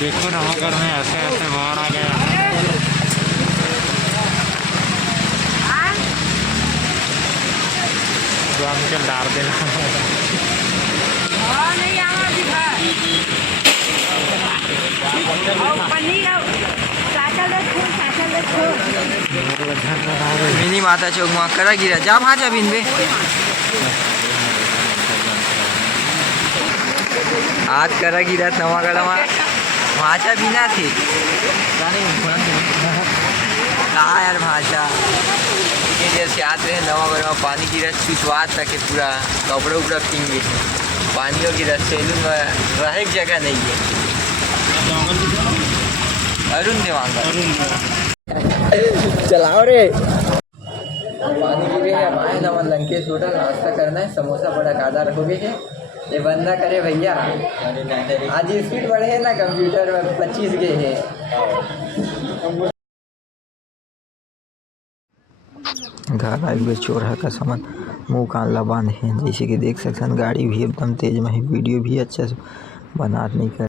देखो नवागढ़ में ऐसे ऐसे बाढ़ आ गया है। जम के डार देना। मिनी माता चौक में करा गिरा जा भाजा बिन बे आज करा गिरा नवागढ़ में भाषा बिना थी कहा यार भाषा जैसे आते हैं नवागढ़ में पानी गिरा चुचवात तक पूरा कपड़े उपड़ा पीन गए पानियों गिरा सैलून में रहे की जगह नहीं है। अरुण देवांगन चलाओ रे पानी गिरे है माए नमन लंकेश होटल नाश्ता करना है समोसा बड़ा कादार हो गए है ये बंदा करे भैया आज स्पीड बढ़े है ना कंप्यूटर में 25 गए है। घर आए हुए चोरा का सामान मुँह कान ला बांध है जैसे कि देख सकते हैं गाड़ी भी एकदम तेज में है वीडियो भी अच्छा से बना नहीं कर